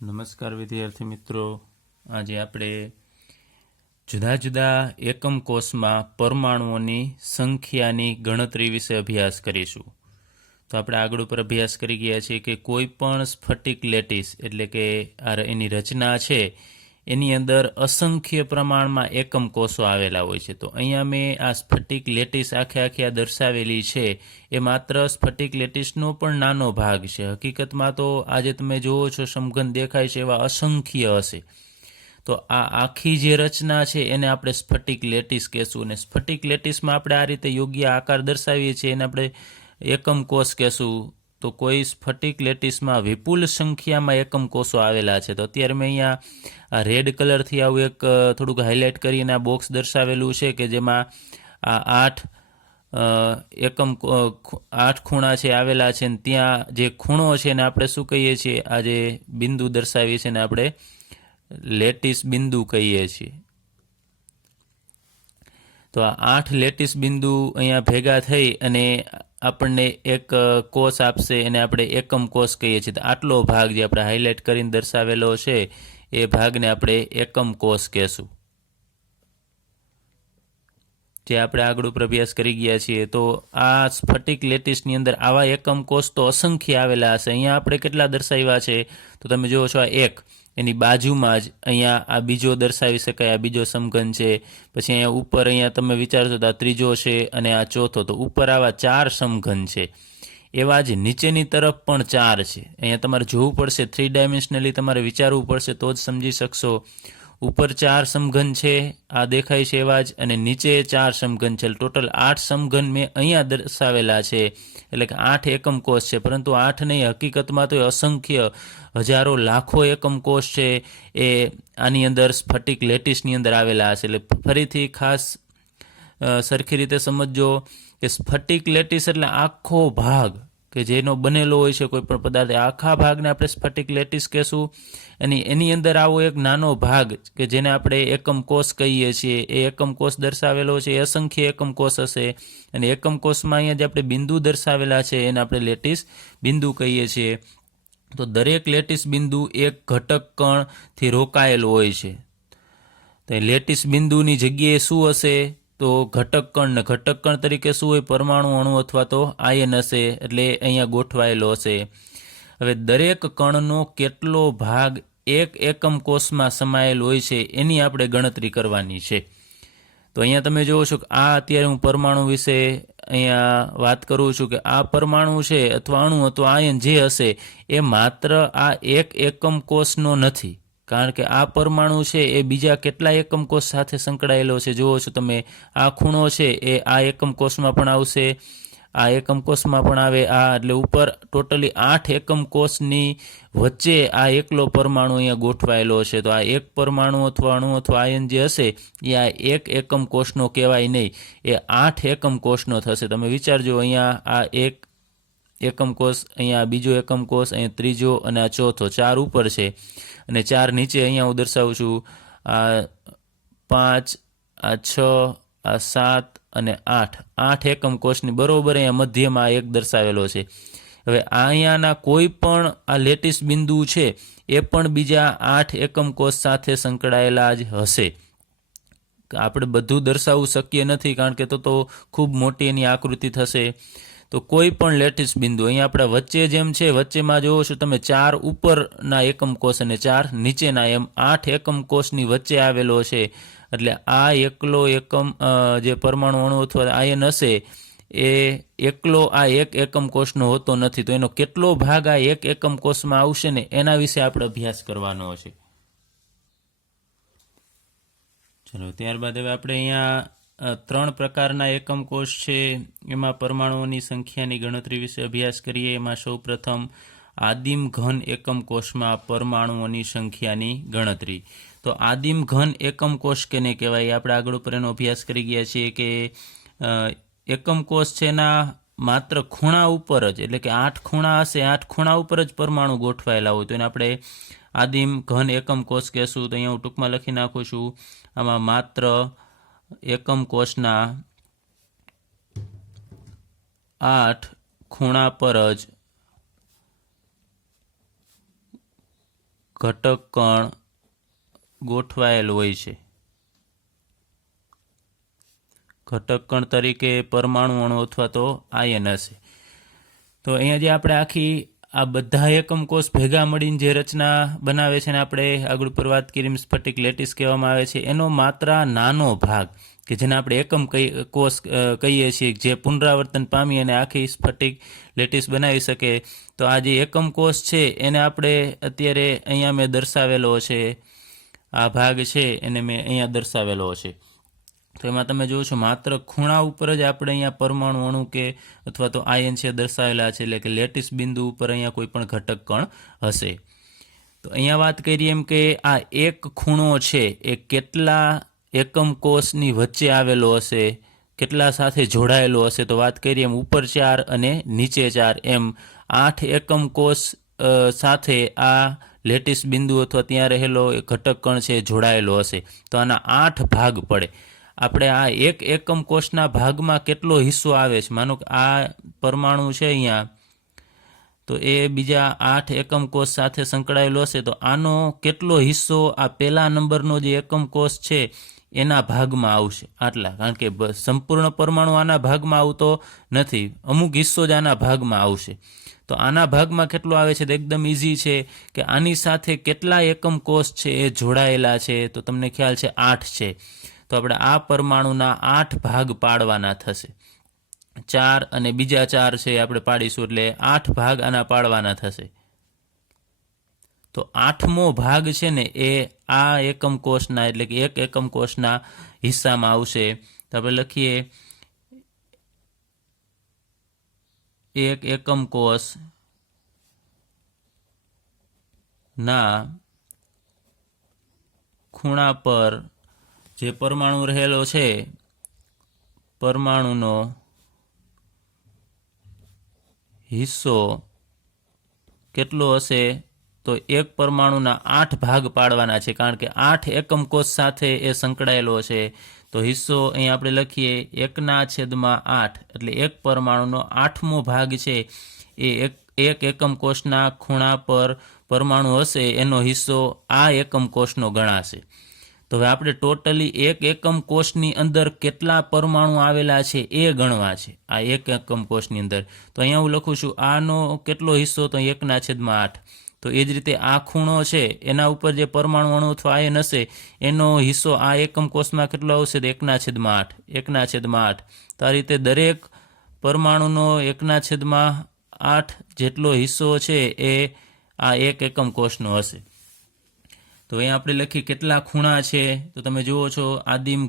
નમસ્કાર વિદ્યાર્થી મિત્રો, આજે આપણે જુદા જુદા એકમ કોષમાં પરમાણુઓની સંખ્યાની ગણતરી વિશે અભ્યાસ કરીશું. તો આપણે આગળ ઉપર અભ્યાસ કરી ગયા છીએ કે કોઈ પણ સ્ફટિક લેટિસ એટલે કે એની રચના છે એની અંદર અસંખ્ય પ્રમાણમાં એકમ કોષો આવેલા હોય છે. તો અહીંયા મેં આ સ્ફટિક લેટિસ આખે આ દર્શાવેલી છે એ માત્ર સ્ફટિક લેટિસનો પણ નાનો ભાગ છે. હકીકતમાં તો આજે તમે જુઓ છો સમઘન દેખાય છે એવા અસંખ્ય હશે. તો આ આખી જે રચના છે એને આપણે સ્ફટિક લેટિસ કહેશું, અને સ્ફટિક લેટિસમાં આપણે આ રીતે યોગ્ય આકાર દર્શાવીએ છીએ એને આપણે એકમ કોષ કહેશું. તો કોઈ સ્ફટિક લેટિસમાં વિપુલ સંખ્યામાં એકમ કોષો આવેલા છે. તો અત્યારે મેં અહીંયા આ રેડ કલરથી આવું એક થોડુંક હાઇલાઇટ કરીને આ બોક્સ દર્શાવેલું છે કે જેમાં આ 8 ખૂણા છે આવેલા છે, ને ત્યાં જે ખૂણો છે એને આપણે શું કહીએ છીએ, આ જે બિંદુ દર્શાવીએ છીએ ને આપણે લેટિસ બિંદુ કહીએ છીએ. તો આ 8 લેટિસ બિંદુ અહીંયા ભેગા થઈ અને આપણને એક કોષ આપશે, એને આપણે એકમ કોષ કહીએ છીએ. તો આટલો ભાગ જે આપણે હાઇલાઇટ કરીને દર્શાવેલો છે એ ભાગને આપણે એકમ કોષ કહેશું, જે આપણે આગળ ઉપર અભ્યાસ કરી ગયા છીએ. તો આ સ્ફટિક લેટિસની અંદર આવા એકમ કોષ તો અસંખ્ય આવેલા હશે. અહીંયા આપણે કેટલા દર્શાવ્યા છે તો તમે જુઓ છો, આ એક, એની બાજુમાં જ અહીંયા આ બીજો દર્શાવી શકાય, આ બીજો સમઘન છે. પછી અહીંયા ઉપર અહીંયા તમે વિચારશો તો આ ત્રીજો છે અને આ ચોથો. તો ઉપર આવા 4 સમઘન છે. એવા જ નીચેની તરફ પણ 4 છે. અહીંયા તમારે જોવું પડશે, 3 ડાયમેન્શનલી તમારે વિચારવું પડશે તો જ સમજી શકશો. ઉપર 4 સમઘન છે, આ દેખાય છે એવા જ, અને નીચે 4 સમઘન છે. ટોટલ 8 સમઘન મેં અહીંયા દર્શાવેલા છે, એટલે કે 8 એકમ કોષ છે. પરંતુ 8 નહીં, હકીકતમાં તો અસંખ્ય હજારો લાખો એકમ કોષ છે એ આની અંદર સ્ફટિક લેટિસની અંદર આવેલા હશે. એટલે ફરીથી ખાસ સરખી રીતે સમજજો કે સ્ફટિક લેટિસ એટલે આખો ભાગ કે જેનો બનેલો હોય છે કોઈ પણ પદાર્થ, આખા ભાગને આપણે સ્ફટિક લેટિસ કહેશું. અને એની અંદર આવો એક નાનો ભાગ કે જેને આપણે એકમ કોષ કહીએ છીએ, એ એકમ કોષ દર્શાવેલો છે. એ અસંખ્ય એકમ કોષ હશે, અને એકમ કોષમાં અહીંયા જે આપણે બિંદુ દર્શાવેલા છે એને આપણે લેટિસ બિંદુ કહીએ છીએ. તો દરેક લેટિસ બિંદુ એક ઘટક કણથી રોકાયેલો હોય છે. તો લેટિસ બિંદુની જગ્યાએ શું હશે તો ઘટક કણ, ને ઘટક કણ તરીકે શું હોય, પરમાણુ, અણુ અથવા તો આયન હશે, એટલે અહીંયા ગોઠવાયેલો હશે. હવે દરેક કણનો કેટલો ભાગ એક એકમ કોષમાં સમાયેલ હોય છે એની આપણે ગણતરી કરવાની છે. તો અહીંયા તમે જોવો છો કે આ અત્યારે હું પરમાણુ વિશે અહીંયા વાત કરું છું કે આ પરમાણુ છે અથવા અણુ અથવા આયન જે હશે એ માત્ર આ એક એકમ કોષનો નથી, કારણ કે આ પરમાણુ છે એ બીજા કેટલા એકમ કોષ સાથે સંકળાયેલો છે. જુઓ છો તમે, આ ખૂણો છે એ આ એકમ કોષમાં પણ આવશે, આ એકમ કોષમાં પણ આવે, આ એટલે ઉપર ટોટલી 8 એકમ કોષની વચ્ચે આ એકલો પરમાણુ અહીંયા ગોઠવાયેલો છે. તો આ એક પરમાણુ અથવા અણુ અથવા આયન જે હશે એ આ એક એકમ કોષનો કહેવાય નહીં, એ 8 એકમ કોષનો થશે. તમે વિચારજો, અહીંયા આ એક એકમ કોષ, અહીંયા બીજો એકમ કોષ, અહીંયા ત્રીજો અને આ ચોથો, 4 ઉપર છે અને 4 નીચે. અહીંયા હું દર્શાવું છું આ 5, આ 6, આ 7 અને 8 એકમ કોષની બરોબર અહીંયા મધ્યમાં એક દર્શાવેલો છે. હવે અહીંયાના કોઈ પણ આ લેટિસ બિંદુ છે એ પણ બીજા 8 એકમ કોષ સાથે સંકળાયેલા જ હશે. આપણે બધું દર્શાવવું શક્ય નથી, કારણ કે તો ખૂબ મોટી એની આકૃતિ થશે. તો કોઈ પણ લેટિસ બિંદુ અહીંયા આપણે વચ્ચે જેમ છે, વચ્ચેમાં જોવો છો તમે 4 ઉપરના એકમ કોષ અને 4 નીચેના, એમ 8 એકમ કોષની વચ્ચે આવેલો છે. એટલે આ એકલો એકમ જે પરમાણુ, અણુ અથવા આયન હશે એ એકલો આ એક એકમ કોષનો હોતો નથી. તો એનો કેટલો ભાગ આ એક એકમ કોષમાં આવશે ને એના વિશે આપણે અભ્યાસ કરવાનો છે. ચલો, ત્યારબાદ હવે આપણે અહીંયા 3 પ્રકારના એકમ કોષ છે એમાં પરમાણુઓની સંખ્યાની ગણતરી વિશે અભ્યાસ કરીએ. એમાં સૌ પ્રથમ આદિમ ઘન એકમ કોષમાં પરમાણુઓની સંખ્યાની ગણતરી. તો આદિમ ઘન એકમ કોષ કેને કહેવાય, આપણે આગળ ઉપર એનો અભ્યાસ કરી ગયા છીએ કે એકમ કોષ છે એના માત્ર ખૂણા ઉપર જ, એટલે કે 8 ખૂણા હશે, 8 ખૂણા ઉપર જ પરમાણુ ગોઠવાયેલા હોય, તો એને આપણે આદિમ ઘન એકમ કોષ કહેશું. તો અહીંયા હું ટૂંકમાં લખી નાખું છું, આમાં માત્ર એકમ કોષના 8 ખૂણા પર જ ઘટક કણ ગોઠવાયેલ હોય છે. ઘટક કણ તરીકે પરમાણુ અણુ અથવા તો આયન હશે. તો અહીંયા જે આપણે આખી આ બધા એકમ કોષ ભેગા મળીને જે રચના બનાવે છે ને આપણે આગળ પર વાત કરી સ્ફટિક લેટિસ કહેવામાં આવે છે, એનો માત્ર નાનો ભાગ કે જેને આપણે એકમ કોષ કહીએ છીએ, જે પુનરાવર્તન પામી અને આખી સ્ફટિક લેટિસ બનાવી શકે. તો આ જે એકમ કોષ છે એને આપણે અત્યારે અહીંયા મેં દર્શાવેલો છે, આ ભાગ છે એને મેં અહીંયા દર્શાવેલો છે. તો એમાં તમે જોવો છો માત્ર ખૂણા ઉપર જ આપણે અહીંયા પરમાણુ અણુ કે અથવા તો આયન છે દર્શાવેલા છે, એટલે કે લેટિસ બિંદુ ઉપર અહીંયા કોઈ પણ ઘટક કણ હશે. તો અહીંયા વાત કરીએ એમ કે આ એક ખૂણો છે એ કેટલા એકમ કોષની વચ્ચે આવેલો હશે, કેટલા સાથે જોડાયેલો હશે. તો વાત કરીએ એમ ઉપર 4 અને નીચે 4 એમ 8 એકમ કોષ સાથે આ લેટિસ બિંદુ અથવા ત્યાં રહેલો ઘટક કણ છે જોડાયેલો હશે. તો આના 8 ભાગ પડે. આપણે આ એક એકમ કોષના ભાગમાં કેટલો હિસ્સો આવે છે, માનો કે આ પરમાણુ છે અહીંયા, તો એ બીજા 8 એકમ કોષ સાથે સંકળાયેલો હશે, તો આનો કેટલો હિસ્સો આ પહેલા નંબરનો જે એકમ કોષ છે એના ભાગમાં આવશે આટલા. કારણ કે સંપૂર્ણ પરમાણુ આના ભાગમાં આવતો નથી, અમુક હિસ્સો જ આના ભાગમાં આવશે. તો આના ભાગમાં કેટલો આવે છે તો એકદમ ઇઝી છે કે આની સાથે કેટલા એકમ કોષ છે એ જોડાયેલા છે. તો તમને ખ્યાલ છે 8 છે, તો આપણે આ પરમાણુના 8 ભાગ પાડવાના થશે. 4 અને બીજા 4 છે આપણે પાડીશું, એટલે 8 ભાગ આના પાડવાના થશે. તો 8મો ભાગ છે ને એ આ એકમ કોષના, એટલે કે એક એકમ કોષના હિસ્સામાં આવશે. તો આપણે લખીએ એક એકમ કોષ ના ખૂણા પર જે પરમાણુ રહેલો છે, પરમાણુનો હિસ્સો કેટલો હશે તો એક પરમાણુના 8 ભાગ પાડવાના છે, કારણ કે 8 એકમ કોષ સાથે એ સંકળાયેલો છે. તો હિસ્સો અહીં આપણે લખીએ 1/8, એટલે એક પરમાણુનો 8મો ભાગ છે એ એક એકમ કોષના ખૂણા પર પરમાણુ હશે, એનો હિસ્સો આ એકમ કોષનો ગણાશે. તો હવે આપણે ટોટલી એક એકમ કોષની અંદર કેટલા પરમાણુ આવેલા છે એ ગણવા છે આ એક એકમ કોષની અંદર. તો અહીંયા હું લખું છું આનો કેટલો હિસ્સો, તો 1/8. તો એ જ રીતે આ ખૂણો છે એના ઉપર જે પરમાણુ અણુ અથવા આયન હશે એનો હિસ્સો આ એકમ કોષમાં કેટલો આવશે તો 1/8. 1/8. તો આ રીતે દરેક પરમાણુનો 1/8 જેટલો હિસ્સો છે એ આ એક એકમ કોષનો હશે. તો અહીંયા આપણે લખી કેટલા ખૂણા છે, તો તમે જુઓ છો આદિમ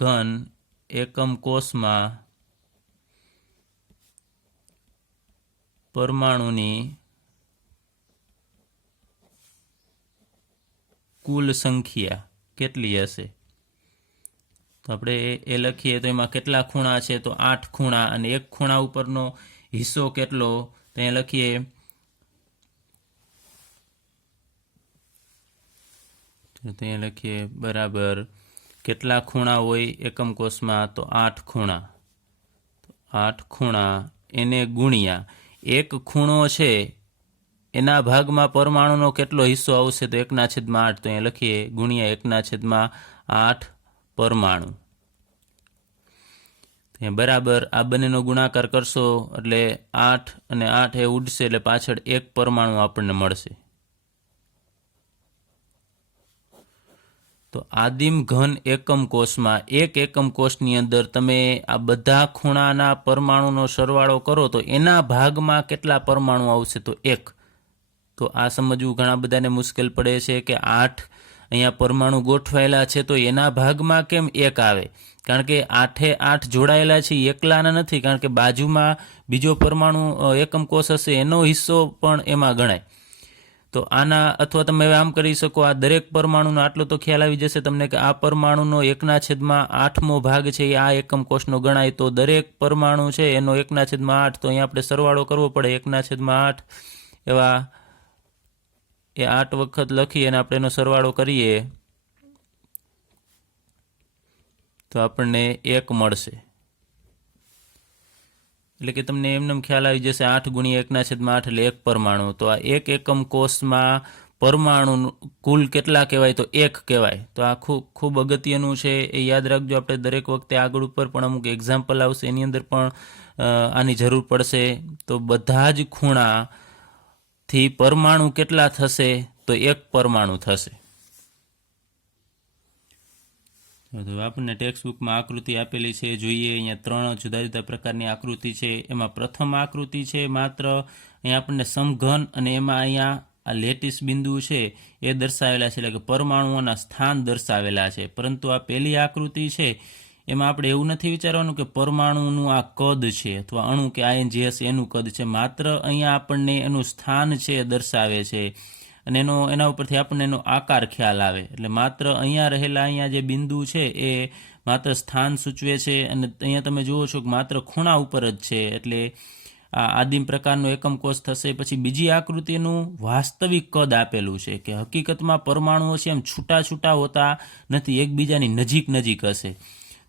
ઘન એકમ કોષમાં પરમાણુની કુલ સંખ્યા કેટલી હશે. તો આપણે એ લખીએ તો એમાં કેટલા ખૂણા છે તો 8 ખૂણા, અને એક ખૂણા ઉપરનો હિસ્સો કેટલો, તો અહીંયા લખીએ બરાબર કેટલા ખૂણા હોય એકમ કોષમાં, તો 8 ખૂણા. 8 ખૂણા એને ગુણ્યા એક ખૂણો છે એના ભાગમાં પરમાણુનો કેટલો હિસ્સો આવશે તો 1/8. તો અહીંયા લખીએ ગુણ્યા 1/8 પરમાણુ. બરાબર આ બંનેનો ગુણાકાર કરશો એટલે 8 અને 8 એ ઉડશે, એટલે પાછળ એક પરમાણુ આપણને મળશે. તો આદિમ ઘન એકમ કોષમાં એક એકમ કોષની અંદર તમે આ બધા ખૂણાના પરમાણુનો સરવાળો કરો તો એના ભાગમાં કેટલા પરમાણુ આવશે તો 1. તો આ સમજવું ઘણા બધાને મુશ્કેલ પડે છે કે 8 અહીંયા પરમાણુ ગોઠવાયેલા છે તો એના ભાગમાં કેમ 1 આવે, કારણ કે 8 જોડાયેલા છે, એકલાના નથી, કારણ કે બાજુમાં બીજો પરમાણુ એકમ કોષ હશે એનો હિસ્સો પણ એમાં ગણાય. તો આના અથવા તમે હવે આમ કરી શકો, આ દરેક પરમાણુનો આટલો તો ખ્યાલ આવી જશે તમને કે આ પરમાણુનો 1/8મો ભાગ છે એ આ એકમ કોષનો ગણાય. તો દરેક પરમાણુ છે એનો 1/8, તો અહીંયા આપણે સરવાળો કરવો પડે. 1/8 એવા એ 8 વખત લખી અને આપણે એનો સરવાળો કરીએ તો આપણને 1 મળશે. એટલે કે તમને એમનેમ ખ્યાલ આવી જશે 8 ગુણ્યા 1/8 એટલે 1 પરમાણુ. તો આ 1 એકમ કોષમાં પરમાણુ કુલ કેટલા કહેવાય? તો 1 કહેવાય. તો આ ખૂબ અગત્યનું છે, એ યાદ રાખજો. આપણે દરેક વખતે આગળ ઉપર પણ અમુક એક્ઝામ્પલ આવશે, એની અંદર પણ આની જરૂર પડશે. તો બધા જ ખૂણાથી પરમાણુ કેટલા થશે? તો 1 પરમાણુ થશે. તો આપણને ટેક્સ્ટ બુકમાં આકૃતિ આપેલી છે, જોઈએ. અહીંયા 3 જુદા જુદા પ્રકારની આકૃતિ છે. એમાં પ્રથમ આકૃતિ છે માત્ર અહીંયા આપણને સમઘન, અને એમાં અહીંયા આ લેટિસ બિંદુ છે એ દર્શાવેલા છે, એટલે કે પરમાણુઓના સ્થાન દર્શાવેલા છે. પરંતુ આ પહેલી આકૃતિ છે એમાં આપણે એવું નથી વિચારવાનું કે પરમાણુનું આ કદ છે, અથવા અણુ કે INGS એનું કદ છે. માત્ર અહીંયા આપણને એનું સ્થાન છે દર્શાવે છે, અને એના ઉપરથી આપણને એનો આકાર ખ્યાલ આવે. એટલે માત્ર અહીંયા રહેલા અહીંયા જે બિંદુ છે એ માત્ર સ્થાન સૂચવે છે, અને અહીંયા તમે જુઓ છો કે માત્ર ખૂણા ઉપર જ છે. એટલે આ આદિમ પ્રકારનો એકમ કોષ થશે. પછી બીજી આકૃતિનું વાસ્તવિક કદ આપેલું છે, કે હકીકતમાં પરમાણુઓ છે એમ છૂટા છૂટા હોતા નથી, એકબીજાની નજીક નજીક હશે.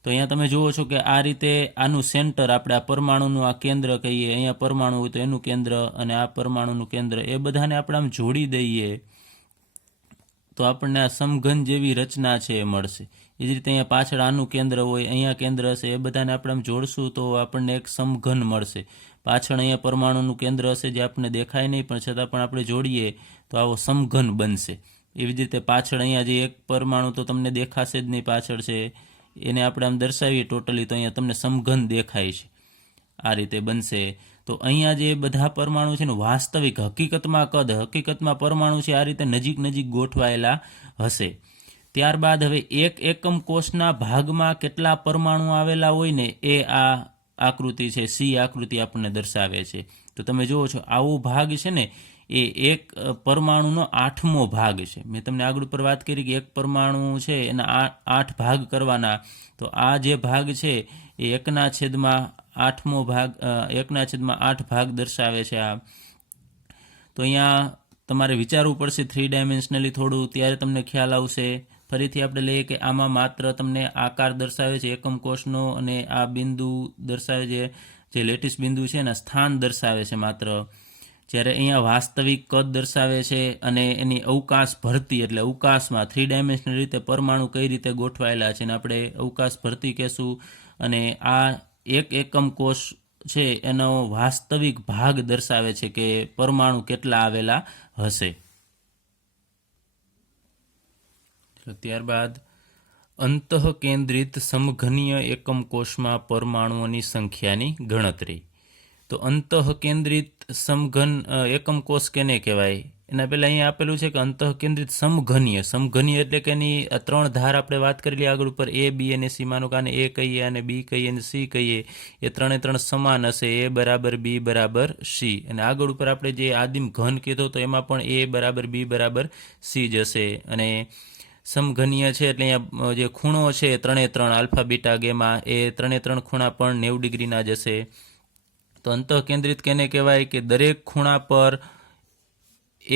તો અહીંયા તમે જુઓ છો કે આ રીતે આનું સેન્ટર, આપણે આ પરમાણુનું આ કેન્દ્ર કહીએ, અહીંયા પરમાણુ હોય તો એનું કેન્દ્ર, અને આ પરમાણુનું કેન્દ્ર, એ બધાને આપણે આમ જોડી દઈએ તો આપણને આ સમઘન જેવી રચના છે એ મળશે. એ જ રીતે અહીંયા પાછળ આનું કેન્દ્ર હોય, અહીંયા કેન્દ્ર હશે, એ બધાને આપણે આમ જોડશું તો આપણને એક સમઘન મળશે. પાછળ અહીંયા પરમાણુનું કેન્દ્ર હશે જે આપણને દેખાય નહીં, પણ છતાં પણ આપણે જોડીએ તો આવો સમઘન બનશે. એવી જ રીતે પાછળ અહીંયા જે એક પરમાણુ તો તમને દેખાશે જ નહીં, પાછળ છે, એને આપણે આમ દર્શાવીએ ટોટલી, તો અહીંયા તમને સમઘન દેખાય છે. આ રીતે બનશે. તો અહીંયા જે બધા પરમાણુ છે ને વાસ્તવિક હકીકતમાં કદ, હકીકતમાં પરમાણુ છે આ રીતે નજીક નજીક ગોઠવાયેલા હશે. ત્યારબાદ હવે 1 એકમ કોષના ભાગમાં કેટલા પરમાણુ આવેલા હોય ને એ આ આકૃતિ છે, C આકૃતિ આપણને દર્શાવે છે. તો તમે જુઓ છો આવો ભાગ છે ને એ એક પરમાણુનો 8મો ભાગ છે. મેં તમને આગળ ઉપર વાત કરી કે એક પરમાણુ છે એના 8 ભાગ કરવાના. તો આ જે ભાગ છે એ 1/8મો ભાગ, 1/8 ભાગ દર્શાવે છે આ. તો અહીંયા તમારે વિચારવું પડશે 3 ડાયમેન્શનલી થોડું, ત્યારે તમને ખ્યાલ આવશે. ફરીથી આપણે લઈએ કે આમાં માત્ર તમને આકાર દર્શાવે છે એકમ કોષનો, અને આ બિંદુ દર્શાવે છે જે લેટિસ બિંદુ છે એના સ્થાન દર્શાવે છે માત્ર. જ્યારે અહીંયા વાસ્તવિક કદ દર્શાવે છે, અને એની અવકાશ ભરતી, એટલે અવકાશમાં 3 ડાયમેન્શનલ રીતે પરમાણુ કઈ રીતે ગોઠવાયેલા છે એને આપણે અવકાશ ભરતી કહેશું. અને આ 1 એકમ કોષ છે એનો વાસ્તવિક ભાગ દર્શાવે છે કે પરમાણુ કેટલા આવેલા હશે. ત્યારબાદ અંતઃકેન્દ્રિત સમઘનીય એકમ કોષમાં પરમાણુઓની સંખ્યાની ગણતરી. તો અંતઃકેન્દ્રિત સમઘન એકમ કોષ કેને કહેવાય? એના પહેલાં અહીંયા આપેલું છે કે અંતઃકેન્દ્રિત સમઘનીય. સમઘનીય એટલે કે એની 3 ધાર આપણે વાત કરેલી આગળ ઉપર, A, B અને C. માનો કે આને A કહીએ, અને B કહીએ, અને C કહીએ. એ 3 સમાન હશે, A બરાબર B બરાબર C. અને આગળ ઉપર આપણે જે આદિમ ઘન કીધો તો એમાં પણ A બરાબર B બરાબર C જ હશે. અને સમઘનીય છે એટલે અહીંયા જે ખૂણો છે 3 આલ્ફા બીટા ગેમા, એ 3 ખૂણા પણ 90 ડિગ્રીના જ હશે. તો અંતઃકેન્દ્રિત કેને કહેવાય? કે દરેક ખૂણા પર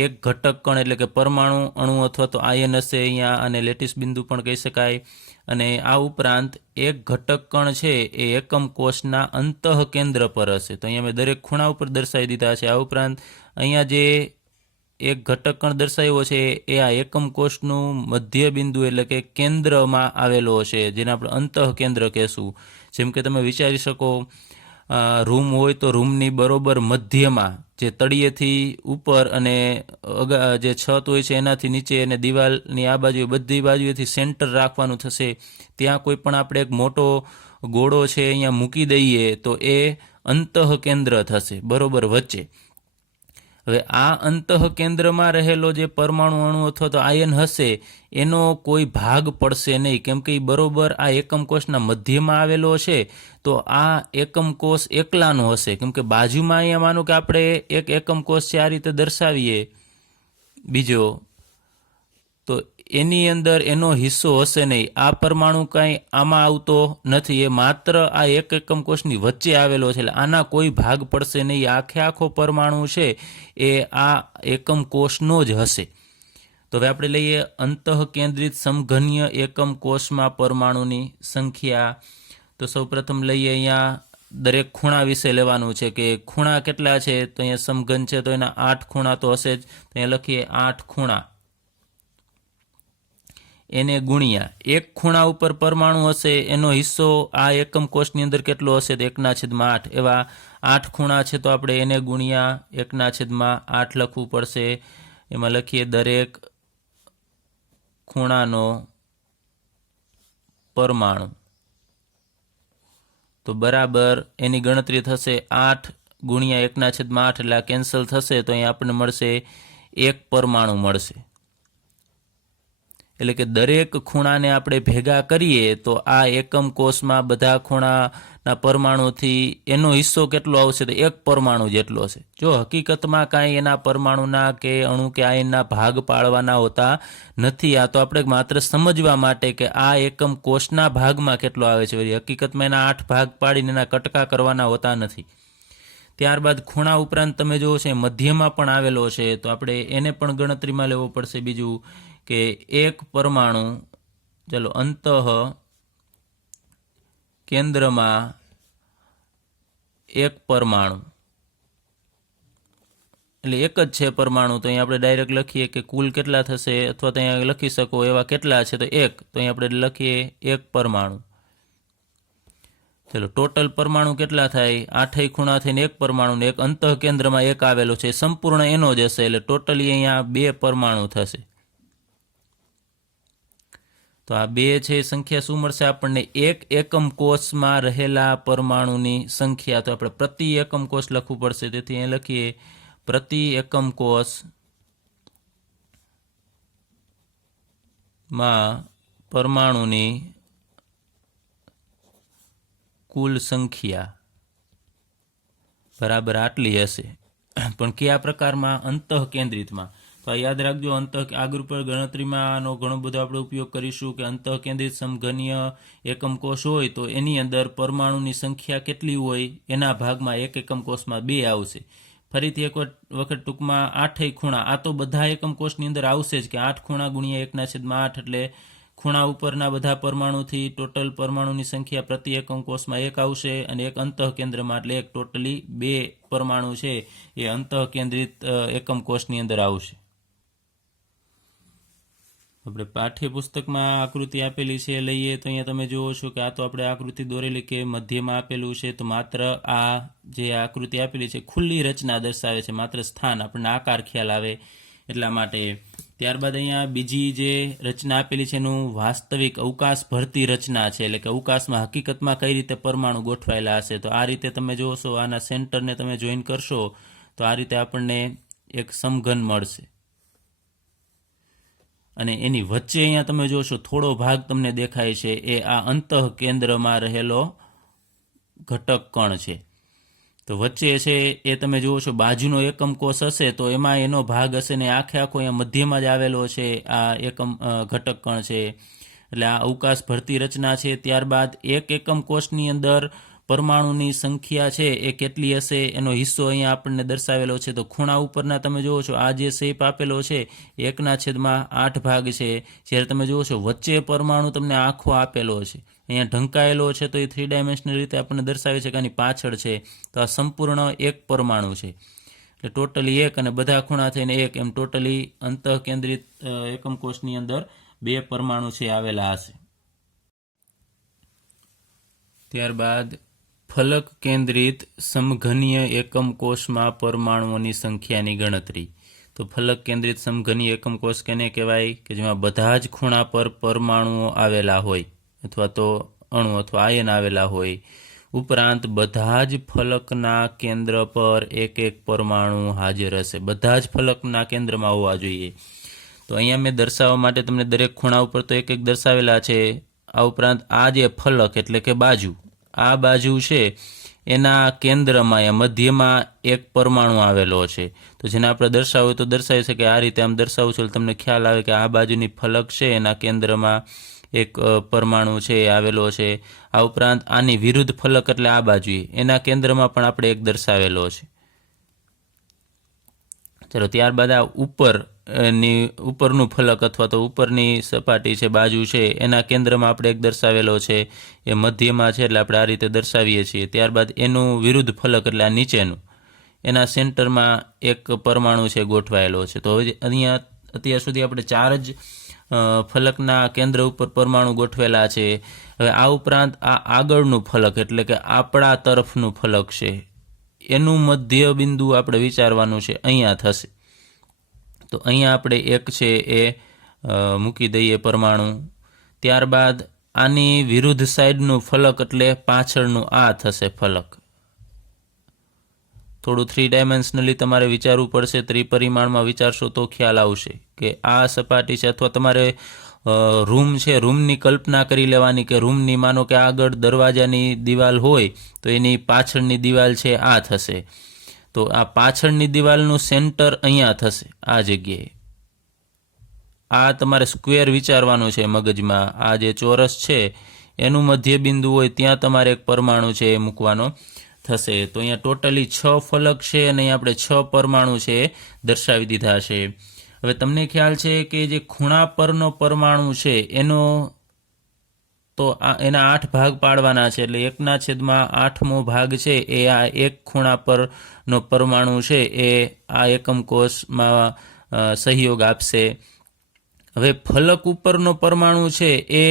એક ઘટક કણ, એટલે કે પરમાણુ, અણુ અથવા તો આયન હશે. અહીંયા અને લેટિસ બિંદુ પણ કહી શકાય. અને આ ઉપરાંત એક ઘટક કણ છે એ એકમ કોષના અંતઃકેન્દ્ર પર હશે. તો અહીંયા મેં દરેક ખૂણા ઉપર દર્શાવી દીધા છે. આ ઉપરાંત અહીંયા જે એક ઘટક કણ દર્શાવ્યો છે એ આ એકમ કોષનું મધ્ય બિંદુ, એટલે કે કેન્દ્રમાં આવેલો હશે, જેને આપણે અંતઃકેન્દ્ર કહેશું. જેમ કે તમે વિચારી શકો, રૂમ હોય તો રૂમની બરોબર મધ્યમાં, જે તળિયેથી ઉપર અને જે છત હોય છે એનાથી નીચે અને દિવાલની આ બાજુ, બધી બાજુએથી સેન્ટર રાખવાનું થશે. ત્યાં કોઈ પણ આપણે એક મોટો ગોળો છે અહીંયા મૂકી દઈએ તો એ અંતઃકેન્દ્ર થશે, બરોબર વચ્ચે. હવે આ અંતઃકેન્દ્રમાં રહેલો જે પરમાણુ, અણુ અથવા તો આયન હશે એનો કોઈ ભાગ પડશે નહીં, કેમ કે એ બરોબર આ એકમ કોષના મધ્યમાં આવેલો છે. તો આ એકમ કોષ એકલાનો હશે, કેમ કે બાજુમાં અહીંયા માનો કે આપણે એક એકમ કોષ છે આ રીતે દર્શાવીએ બીજો, તો એની અંદર એનો હિસ્સો હશે નહીં. આ પરમાણુ કાંઈ આમાં આવતો નથી, એ માત્ર આ એક એકમ કોષની વચ્ચે આવેલો છે, એટલે આના કોઈ ભાગ પડશે નહીં. આખો પરમાણુ છે એ આ એકમ કોષનો જ હશે. તો હવે આપણે લઈએ અંતઃકેન્દ્રિત સમઘનીય એકમ કોષમાં પરમાણુની સંખ્યા. તો સૌપ્રથમ લઈએ અહીંયા દરેક ખૂણા વિશે લેવાનું છે કે ખૂણા કેટલા છે, તો અહીંયા સમઘન છે તો એના 8 ખૂણા તો હશે જ, તો અહીંયા લખીએ 8 ખૂણા એને ગુણ્યા એક ખૂણા ઉપર પરમાણુ હશે એનો હિસ્સો આ એકમ કોષની અંદર કેટલો હશે, તો 1/8 એવા 8 ખૂણા છે તો આપણે એને ગુણ્યા 1/8 લખવું પડશે. એમાં લખીએ દરેક ખૂણાનો પરમાણુ, તો બરાબર એની ગણતરી થશે 8 ગુણ્યા 1/8 એટલે આ કેન્સલ થશે તો અહીંયા આપણને મળશે 1 પરમાણુ મળશે. એટલે કે દરેક ખૂણાને આપણે ભેગા કરીએ તો આ એકમ કોષમાં બધા ખૂણાના પરમાણુથી એનો હિસ્સો કેટલો આવશે, તો 1 પરમાણુ જેટલો હશે. જો હકીકતમાં કાંઈ એના પરમાણુના કે અણુ કે આયનના ભાગ પાડવાના હોતા નથી. આ તો આપણે માત્ર સમજવા માટે કે આ એકમ કોષના ભાગમાં કેટલો આવે છે, હકીકતમાં એના 8 ભાગ પાડીને એના કટકા કરવાના હોતા નથી. ત્યારબાદ ખૂણા ઉપરાંત તમે જુઓ છે મધ્યમાં પણ આવેલો છે, તો આપણે એને પણ ગણતરીમાં લેવો પડશે. બીજું કે એક પરમાણુ, ચલો અંતઃ કેન્દ્રમાં એક પરમાણુ, એટલે એક જ છે પરમાણુ, તો અહીં આપણે ડાયરેક્ટ લખીએ કે કુલ કેટલા થશે, અથવા તો અહીંયા લખી શકો એવા કેટલા છે, તો 1, તો અહીં આપણે લખીએ 1 પરમાણુ. ચલો ટોટલ પરમાણુ કેટલા થાય, 8 ખૂણા થઈને 1 પરમાણુ ને એક અંતઃ કેન્દ્રમાં 1 આવેલો છે, સંપૂર્ણ એનો જ હશે, એટલે ટોટલી અહીંયા 2 પરમાણુ થશે. તો આ 2 છે સંખ્યા શું મળશે આપણને, એક એકમ કોષમાં રહેલા પરમાણુની સંખ્યા. તો આપણે પ્રતિ એકમ કોષ લખવું પડશે, તેથી અહીં લખીએ પ્રતિ એકમ કોષમાં પરમાણુની કુલ સંખ્યા બરાબર આટલી હશે. પણ કયા પ્રકારમાં, અંતઃ કેન્દ્રિતમાં. તો યાદ રાખજો, આગળ પર ગણતરીમાં આનો ઘણો બધો આપણે ઉપયોગ કરીશું કે અંતઃ કેન્દ્રિત સમઘનીય એકમ કોષ હોય તો એની અંદર પરમાણુની સંખ્યા કેટલી હોય એના ભાગમાં એક એકમ કોષમાં 2 આવશે. ફરીથી એક વખત ટૂંકમાં 8 ખૂણા, આ તો બધા એકમ કોષની અંદર આવશે જ કે 8 ખૂણા ગુણ્યા 1/8 એટલે ખૂણા ઉપરના બધા પરમાણુથી ટોટલ પરમાણુની સંખ્યા પ્રતિ એકમ કોષમાં 1 આવશે, અને એક અંતઃ કેન્દ્રમાં એટલે એક ટોટલી 2 પરમાણુ છે એ અંતઃ કેન્દ્રિત એકમ કોષની અંદર આવશે. આપણે પાઠ્યપુસ્તકમાં આકૃતિ આપેલી છે લઈએ તો અહીંયા તમે જુઓ છો કે આ તો આપણે આકૃતિ દોરેલી કે મધ્યમાં આપેલું છે, તો માત્ર આ જે આકૃતિ આપેલી છે ખુલ્લી રચના દર્શાવે છે, માત્ર સ્થાન આપણને આકાર ખ્યાલ આવે એટલા માટે. ત્યારબાદ અહીંયા બીજી જે રચના આપેલી છે એનું વાસ્તવિક અવકાશ ભરતી રચના છે, એટલે કે અવકાશમાં હકીકતમાં કઈ રીતે પરમાણુ ગોઠવાયેલા હશે. તો આ રીતે તમે જોશો, આના સેન્ટરને તમે જોઈન કરશો તો આ રીતે આપણને એક સમઘન મળશે, અને એની વચ્ચે અહીંયા તમે જોશો થોડો ભાગ તમને દેખાય છે એ આ અંતઃ કેન્દ્રમાં રહેલો ઘટક કણ છે. તો વચ્ચે છે એ તમે જુઓ છો બાજુનો એકમ કોષ હશે તો એમાં એનો ભાગ હશે ને આખે આખો અહીંયા મધ્યમાં જ આવેલો છે આ એકમ ઘટક કણ છે, એટલે આ અવકાશ ભરતી રચના છે. ત્યારબાદ એક એકમ કોષની અંદર પરમાણુની સંખ્યા છે એ કેટલી હશે એનો હિસ્સો અહીંયા આપણને દર્શાવેલો છે. તો ખૂણા ઉપરના તમે જુઓ છો આ જે શેપ આપેલો છે 1/8 ભાગ છે, જ્યારે તમે જુઓ છો વચ્ચે પરમાણુ તમને આખો આપેલો છે, અહીંયા ઢંકાયેલો છે તો એ 3 ડાયમેન્શનલ રીતે આપણને દર્શાવે છે કે આની પાછળ છે, તો આ સંપૂર્ણ એક પરમાણુ છે. એટલે ટોટલી 1 અને બધા ખૂણા થઈને 1, એમ ટોટલી અંતઃ કેન્દ્રિત એકમ કોષની અંદર 2 પરમાણુ છે આવેલા હશે. ત્યારબાદ ફલક કેન્દ્રિત સમઘનીય એકમ કોષમાં પરમાણુઓની સંખ્યાની ગણતરી. તો ફલક કેન્દ્રિત સમઘનીય એકમ કોષ કેને કહેવાય કે જેમાં બધા જ ખૂણા પર પરમાણુઓ આવેલા હોય અથવા તો અણુ અથવા આયન આવેલા હોય, ઉપરાંત બધા જ ફલકના કેન્દ્ર પર એક એક પરમાણુ હાજર હશે, બધા જ ફલકના કેન્દ્રમાં હોવા જોઈએ. તો અહીંયા મેં દર્શાવવા માટે તમને દરેક ખૂણા ઉપર તો એક એક દર્શાવેલા છે. આ ઉપરાંત આ જે ફલક એટલે કે બાજુ, આ બાજુ છે એના કેન્દ્રમાં યા મધ્યમાં એક પરમાણુ આવેલો છે. તો જેને આપણે દર્શાવવું તો દર્શાવી શકે આ રીતે આમ દર્શાવું છું તમને ખ્યાલ આવે કે આ બાજુની ફલક છે એના કેન્દ્રમાં એક પરમાણુ છે એ આવેલો છે. આ ઉપરાંત આની વિરુદ્ધ ફલક એટલે આ બાજુએ એના કેન્દ્રમાં પણ આપણે એક દર્શાવેલો છે. ચલો ત્યારબાદ આ ઉપર ની ઉપરનું ફલક અથવા તો ઉપરની સપાટી છે, બાજુ છે, એના કેન્દ્રમાં આપણે એક દર્શાવેલો છે, એ મધ્યમાં છે એટલે આપણે આ રીતે દર્શાવીએ છીએ. ત્યારબાદ એનું વિરુદ્ધ ફલક એટલે આ નીચેનું, એના સેન્ટરમાં એક પરમાણુ છે ગોઠવાયેલો છે. તો હવે અહીંયા અત્યાર સુધી આપણે 4 જ ફલકના કેન્દ્ર ઉપર પરમાણુ ગોઠવેલા છે. હવે આ ઉપરાંત આ આગળનું ફલક એટલે કે આપણા તરફનું ફલક છે, એનું મધ્ય બિંદુ આપણે વિચારવાનું છે, અહીંયા થશે. તો અહીંયા આપણે એક છે એ મૂકી દઈએ પરમાણુ. ત્યારબાદ આની વિરુદ્ધ સાઈડનું ફલક એટલે પાછળનું આ થશે ફલક. થોડું 3 ડાયમેન્શનલી તમારે વિચારવું પડશે, ત્રિપરિમાણમાં વિચારશો તો ખ્યાલ આવશે કે આ સપાટી છે. અથવા તમારે રૂમ છે, રૂમની કલ્પના કરી લેવાની કે રૂમની માનો કે આગળ દરવાજાની દિવાલ હોય તો એની પાછળની દિવાલ છે આ થશે. તો આ પાછળની દિવાલનું સેન્ટર અહીંયા થશે, આ જગ્યાએ. આ તમારે સ્ક્વેર વિચારવાનું છે મગજમાં. આ જે ચોરસ છે એનું મધ્ય બિંદુ હોય ત્યાં તમારે એક પરમાણુ છે એ મૂકવાનો થશે. તો અહીંયા ટોટલી 6 ફલક છે અને અહીંયા આપણે 6 પરમાણુ છે એ દર્શાવી દીધા છે. હવે તમને ખ્યાલ છે કે જે ખૂણા પરનો પરમાણુ છે એનો તો એના 8 ભાગ પાડવાના છે. એટલે 1/8મો ભાગ છે એ આ એક ખૂણા પરનો પરમાણુ છે એ આ એકમ કોષમાં સહયોગ આપશે. હવે ફલક ઉપરનો પરમાણુ છે એ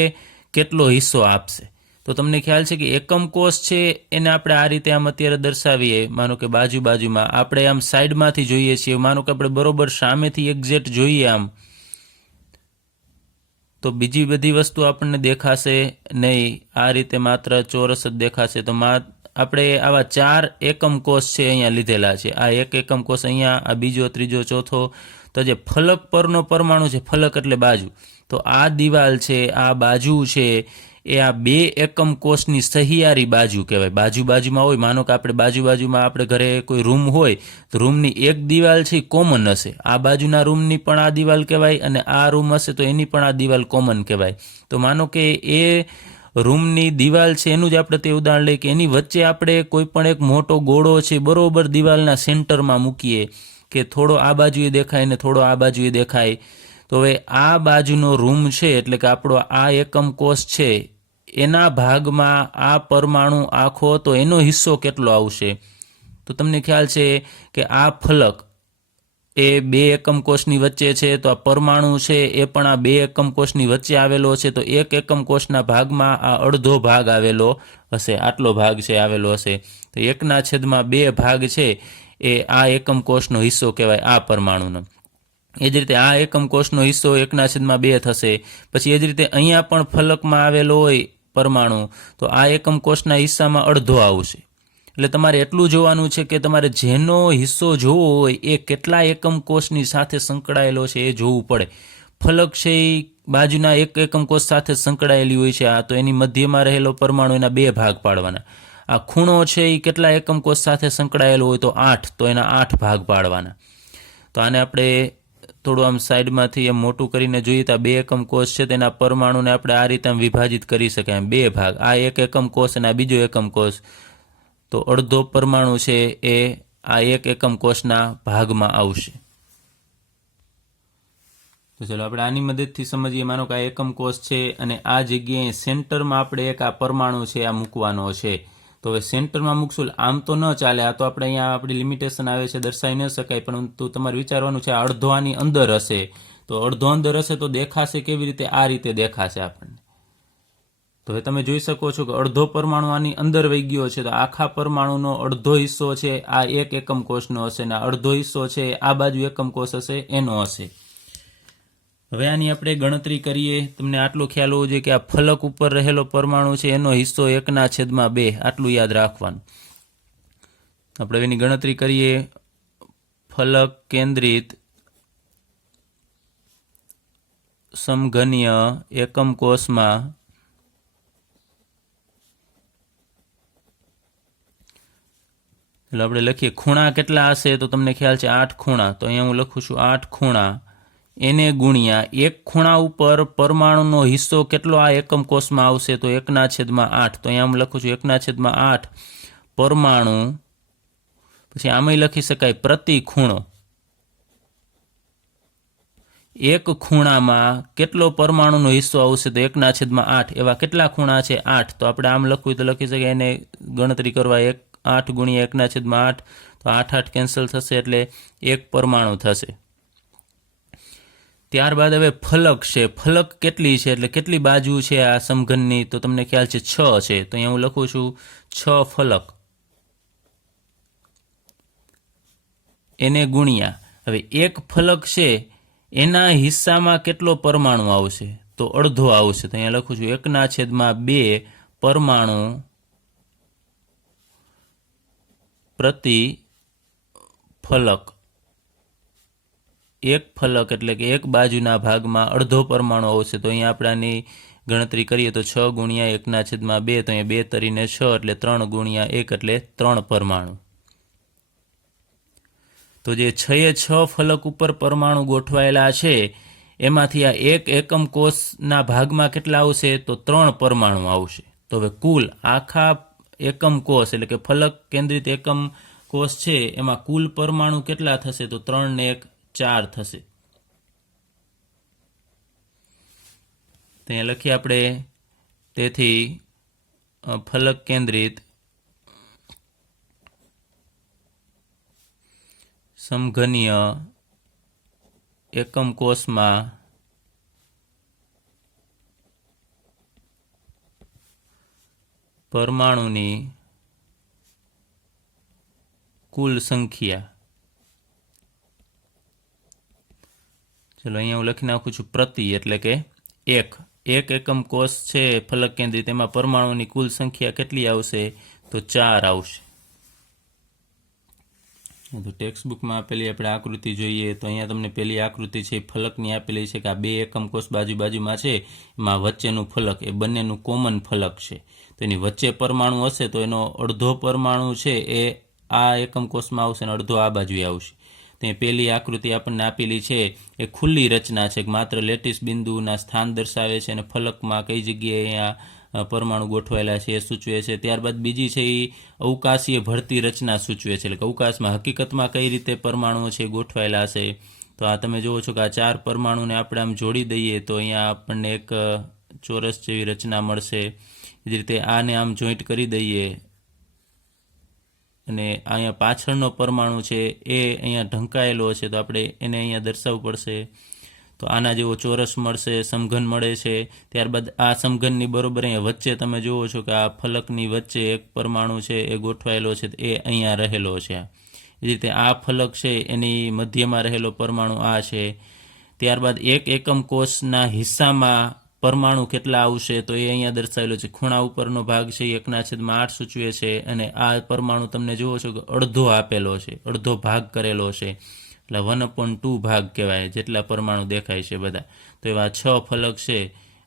કેટલો હિસ્સો આપશે? તો તમને ખ્યાલ છે કે એકમ કોષ છે એને આપણે આ રીતે આમ અત્યારે દર્શાવીએ. માનો કે બાજુમાં આપણે આમ સાઈડમાંથી જોઈએ છીએ, માનો કે આપણે બરોબર સામેથી એક્ઝેક્ટ જોઈએ આમ, તો બીજી બધી વસ્તુ આપણને દેખાશે નહીં, આ રીતે માત્ર ચોરસ જ દેખાશે. તો આપણે આવા 4 એકમ કોષ છે અહીંયા લીધેલા છે. આ એક એકમ કોષ અહીંયા, આ બીજો, ત્રીજો, ચોથો. તો જે ફલક પરનો પરમાણુ છે, ફલક એટલે બાજુ, તો આ દિવાલ છે, આ બાજુ છે, એ આ 2 એકમ કોષની સહિયારી બાજુ કહેવાય. બાજુમાં હોય, માનો કે આપણે બાજુમાં આપણે ઘરે કોઈ રૂમ હોય તો રૂમની એક દિવાલ છે કોમન હશે, આ બાજુના રૂમની પણ આ દિવાલ કહેવાય, અને આ રૂમ હશે તો એની પણ આ દિવાલ કોમન કહેવાય. તો માનો કે એ રૂમની દિવાલ છે એનું જ આપણે તે ઉદાહરણ લઈએ કે એની વચ્ચે આપણે કોઈ પણ એક મોટો ગોળો છે બરોબર દિવાલના સેન્ટરમાં મૂકીએ કે થોડો આ બાજુએ દેખાય ને થોડો આ બાજુએ દેખાય. તો હવે આ બાજુનો રૂમ છે એટલે કે આપણો આ એકમ કોષ છે એના ભાગમાં આ પરમાણુ આખો, તો એનો હિસ્સો કેટલો આવશે? તો તમને ખ્યાલ છે કે આ ફલક એ 2 એકમ કોષની વચ્ચે છે, તો આ પરમાણુ છે એ પણ આ 2 એકમ કોષની વચ્ચે આવેલો છે. તો એક એકમ કોષના ભાગમાં આ અડધો ભાગ આવેલો હશે, આટલો ભાગ છે આવેલો હશે. તો 1/2 ભાગ છે એ આ એકમ કોષનો હિસ્સો કહેવાય આ પરમાણુનો. એ જ રીતે આ એકમ કોષનો હિસ્સો 1/2 થશે. પછી એ જ રીતે અહીંયા પણ ફલકમાં આવેલો હોય પરમાણુ, તો આ એકમ કોષના હિસ્સામાં અડધો આવશે. એટલે તમારે એટલું જોવાનું છે કે તમારે જેનો હિસ્સો જોવો હોય એ કેટલા એકમ કોષની સાથે સંકળાયેલો છે એ જોવું પડે. ફલક છે એ બાજુના એક એકમ કોષ સાથે સંકળાયેલી હોય છે, આ તો એની મધ્યમાં રહેલો પરમાણુ એના 2 ભાગ પાડવાના. આ ખૂણો છે એ કેટલા એકમ કોષ સાથે સંકળાયેલો હોય તો 8, તો એના 8 ભાગ પાડવાના. તો આને આપણે થોડું આમ સાઈડમાંથી એમ મોટું કરીને જોઈએ તો 2 એકમ કોષ છે તેના પરમાણુને આપણે આ રીતે વિભાજિત કરી શકાય, 2 ભાગ, આ એક એકમ કોષ અને આ બીજો એકમ કોષ. તો અડધો પરમાણુ છે એ આ એક એકમ કોષના ભાગમાં આવશે. તો ચલો આપણે આની મદદથી સમજીએ. માનો કે આ એકમ કોષ છે અને આ જગ્યાએ સેન્ટરમાં આપણે એક આ પરમાણુ છે આ મૂકવાનો છે. તો હવે સેન્ટરમાં મૂકશું, આમ તો ન ચાલે, આ તો આપણે અહીંયા આપણી લિમિટેશન આવે છે, દર્શાવી ન શકાય. પરંતુ તમારે વિચારવાનું છે અડધો આની અંદર હશે, તો અડધો અંદર હશે તો દેખાશે કેવી રીતે? આ રીતે દેખાશે આપણને. તો હવે તમે જોઈ શકો છો કે અડધો પરમાણુ આની અંદર વહી ગયો છે, તો આખા પરમાણુનો અડધો હિસ્સો છે આ એક એકમ કોષનો હશે ને અડધો હિસ્સો છે આ બાજુ એકમ કોષ હશે એનો હશે. હવે આની આપણે ગણતરી કરીએ. તમને આટલો ખ્યાલ હોવો જોઈએ કે આ ફલક ઉપર રહેલો પરમાણુ છે એનો હિસ્સો 1/2, આટલું યાદ રાખવાનું. આપણે એની ગણતરી કરીએ. ફલક કેન્દ્રિત સમઘનીય એકમ કોષમાં એટલે આપણે લખીએ ખૂણા કેટલા હશે, તો તમને ખ્યાલ છે 8 ખૂણા. તો અહીંયા હું લખું છું 8 ખૂણા એને ગુણ્યા એક ખૂણા ઉપર પરમાણુનો હિસ્સો કેટલો આ એકમ કોષમાં આવશે, તો 1/8. તો અહીંયા હું લખું છું 1/8 પરમાણુ. પછી આમાંય લખી શકાય પ્રતિ ખૂણો, એક ખૂણામાં કેટલો પરમાણુનો હિસ્સો આવશે? તો 1/8 એવા કેટલા ખૂણા છે? 8. તો આપણે આમ લખવું તો લખી શકીએ, એને ગણતરી કરવા 8 ગુણ્યા 1/8, તો 8 8 કેન્સલ થશે એટલે 1 પરમાણુ થશે. ત્યારબાદ હવે ફલક છે. ફલક કેટલી છે એટલે કેટલી બાજુ છે આ સમઘનની? તો તમને ખ્યાલ છે 6 છે. તો અહીંયા હું લખું છું 6 ફલક, એને ગુણ્યા હવે એક ફલક છે એના હિસ્સામાં કેટલો પરમાણુ આવશે? તો અડધો આવશે. તો અહીંયા લખું છું 1/2 પરમાણુ પ્રતિ ફલક. એક ફલક એટલે કે એક બાજુના ભાગમાં અડધો પરમાણુ આવશે. તો અહીંયા આપણે આની ગણતરી કરીએ તો 6 ગુણ્યા 1/2, તો અહીંયા 2 તરીને 6 એટલે 3 ગુણ્યા 1 એટલે 3 પરમાણુ. તો જે 6 ફલક ઉપર પરમાણુ ગોઠવાયેલા છે એમાંથી આ એક એકમ કોષના ભાગમાં કેટલા આવશે? તો 3 પરમાણુ આવશે. તો હવે કુલ આખા એકમ કોષ એટલે કે ફલક કેન્દ્રિત એકમ કોષ છે એમાં કુલ પરમાણુ કેટલા થશે? તો 3 ને 1 4 થશે. ત્યાં લખીએ આપણે, તેથી ફલક કેન્દ્રિત સમઘનીય એકમ કોષમાં પરમાણુની કુલ સંખ્યા, ચલો અહીંયા હું લખી નાખું છું પ્રતિ એટલે કે એક એકમ કોષ છે ફલક કેન્દ્રિત, એમાં પરમાણુની કુલ સંખ્યા કેટલી આવશે? તો 4 આવશે. તો ટેક્સ્ટ બુકમાં આપેલી આપણે આકૃતિ જોઈએ તો અહીંયા તમને પેલી આકૃતિ છે ફલકની આપેલી છે કે આ 2 એકમ કોષ બાજુમાં છે, એમાં વચ્ચેનું ફલક એ બંનેનું કોમન ફલક છે. તો એની વચ્ચે પરમાણુ હશે તો એનો અડધો પરમાણુ છે એ આ એકમ કોષમાં આવશે અને અડધો આ બાજુએ આવશે. તો પેલી આકૃતિ આપણને આપેલી છે એ ખુલ્લી રચના છે, માત્ર લેટિસ બિંદુના સ્થાન દર્શાવે છે અને ફલકમાં કઈ જગ્યાએ અહીંયા પરમાણુ ગોઠવાયેલા છે એ સૂચવે છે. ત્યારબાદ બીજી છે એ અવકાશીય ભરતી રચના સૂચવે છે, એટલે કે અવકાશમાં હકીકતમાં કઈ રીતે પરમાણુઓ છે ગોઠવાયેલા છે. તો આ તમે જુઓ છો કે આ 4 પરમાણુને આપણે આમ જોડી દઈએ તો અહીંયા આપણને એક ચોરસ જેવી રચના મળશે. એ જ રીતે આને આમ જોઈન્ટ કરી દઈએ અને અહીંયા પાછળનો પરમાણુ છે એ અહીંયા ઢંકાયેલો છે તો આપણે એને અહીંયા દર્શાવવું પડશે. તો આના જેવો ચોરસ મળશે, સમઘન મળે છે. ત્યારબાદ આ સમઘનની બરોબર અહીંયા વચ્ચે તમે જુઓ છો કે આ ફલકની વચ્ચે એક પરમાણુ છે એ ગોઠવાયેલો છે, એ અહીંયા રહેલો છે. એ રીતે આ ફલક છે એની મધ્યમાં રહેલો પરમાણુ આ છે. ત્યારબાદ એક એકમ કોષના હિસ્સામાં પરમાણુ કેટલા આવશે તો એ અહીંયા દર્શાવેલો છે. ખૂણા ઉપરનો ભાગ છે એ 1/8 સૂચવે છે અને આ પરમાણુ તમને જુઓ છો કે અડધો આપેલો છે, અડધો ભાગ કરેલો છે, એટલે 1/2 ભાગ કહેવાય જેટલા પરમાણુ દેખાય છે બધા. તો એવા 6 ફલક છે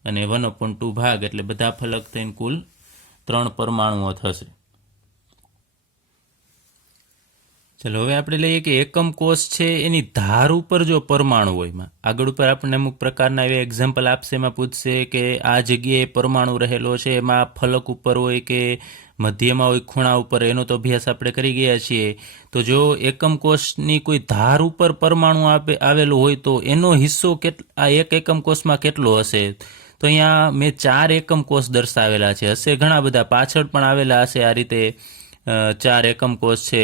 અને 1/2 ભાગ એટલે બધા ફલક થઈને કુલ 3 પરમાણુઓ થશે. ચલો હવે આપણે લઈએ કે એકમ કોષ છે એની ધાર ઉપર જો પરમાણુ હોય, આગળ ઉપર આપણને અમુક પ્રકારના એવા એક્ઝામ્પલ આપશે, એમાં પૂછશે કે આ જગ્યાએ પરમાણુ રહેલો છે, એમાં ફલક ઉપર હોય કે મધ્યમાં હોય, ખૂણા ઉપર, એનો તો અભ્યાસ આપણે કરી ગયા છીએ. તો જો એકમ કોષની કોઈ ધાર ઉપર પરમાણુ આવેલો હોય તો એનો હિસ્સો આ એક એકમ કોષમાં કેટલો હશે? તો અહીંયા મેં 4 એકમ કોષ દર્શાવેલા છે, હશે ઘણા બધા, પાછળ પણ આવેલા હશે આ રીતે 4 એકમ કોષ છે,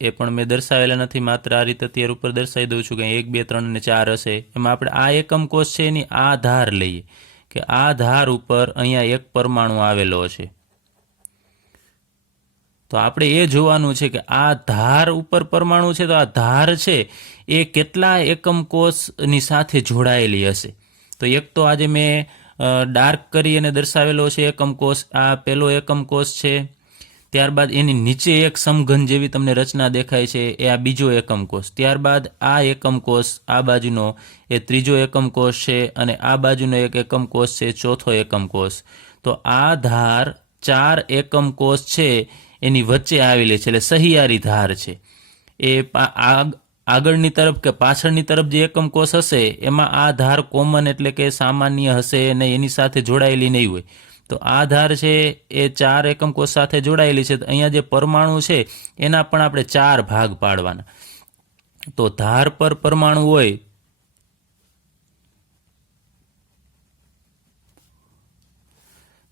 એ પણ મેં દર્શાવેલા નથી, માત્ર આ રીતે અત્યારે ઉપર દર્શાવી દઉં છું કે 1 2 3 અને 4 હશે. એમાં આપણે આ એકમ કોષ છે એની આ ધાર લઈએ કે આ ધાર ઉપર અહીંયા એક પરમાણુ આવેલો છે. તો આપણે એ જોવાનું છે કે આ ધાર ઉપર પરમાણુ છે તો આ ધાર છે એ કેટલા એકમ કોષની સાથે જોડાયેલી હશે. તો એક તો આજે મેં ડાર્ક કરી અને દર્શાવેલો છે એકમ કોષ, આ પહેલો એકમ કોષ છે. ત્યારબાદ એની નીચે એક સમઘન જેવી તમને રચના દેખાય છે એ આ બીજો એકમ કોષ. ત્યારબાદ આ એકમ કોષ આ બાજુનો એ ત્રીજો એકમ કોષ છે અને આ બાજુનો એક એકમ કોષ છે ચોથો એકમ કોષ. તો આ ધાર 4 એકમ કોષ છે એની વચ્ચે આવેલી છે, એટલે સહિયારી ધાર છે. એ આગળની તરફ કે પાછળની તરફ જે એકમ કોષ હશે એમાં આ ધાર કોમન એટલે કે સામાન્ય હશે અને એની સાથે જોડાયેલી નહીં હોય. તો આ ધાર છે એ 4 એકમ કોષ સાથે જોડાયેલી છે. તો અહીંયા જે પરમાણુ છે એના પણ આપણે 4 ભાગ પાડવાના. તો ધાર પર પરમાણુ હોય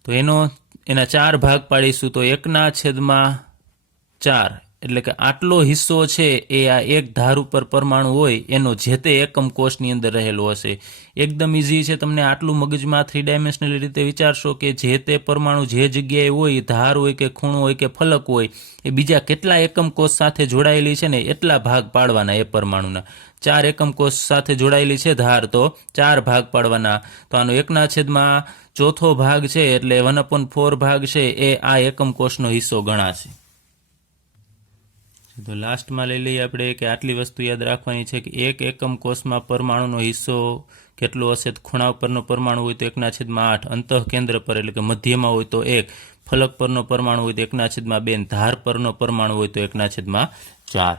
તો એના 4 ભાગ પાડીશું તો 1/4 એટલે કે આટલો હિસ્સો છે એ આ એક ધાર ઉપર પરમાણુ હોય એનો જે તે એકમ કોષની અંદર રહેલો હશે. એકદમ ઇઝી છે. તમને આટલું મગજમાં 3 ડાયમેન્શનલ રીતે વિચારશો કે જે તે પરમાણુ જે જગ્યાએ હોય, ધાર હોય કે ખૂણો હોય કે ફલક હોય, એ બીજા કેટલા એકમ કોષ સાથે જોડાયેલી છે ને એટલા ભાગ પાડવાના એ પરમાણુના. 4 એકમ કોષ સાથે જોડાયેલી છે ધાર, તો 4 ભાગ પાડવાના. તો આનો 1/4 ભાગ છે એટલે 1/4 ભાગ છે એ આ એકમ કોષનો હિસ્સો ગણાશે. તો લાસ્ટમાં લઈ લઈએ આપણે કે આટલી વસ્તુ યાદ રાખવાની છે કે એક એકમ કોષમાં પરમાણુનો હિસ્સો કેટલો હશે. ખૂણા પરનો પરમાણુ હોય તો 1/8, અંતઃકેન્દ્ર પર એટલે કે મધ્યમાં હોય તો 1, ફલક પરનો પરમાણુ હોય તો 1/2, ધાર પરનો પરમાણુ હોય તો 1/4.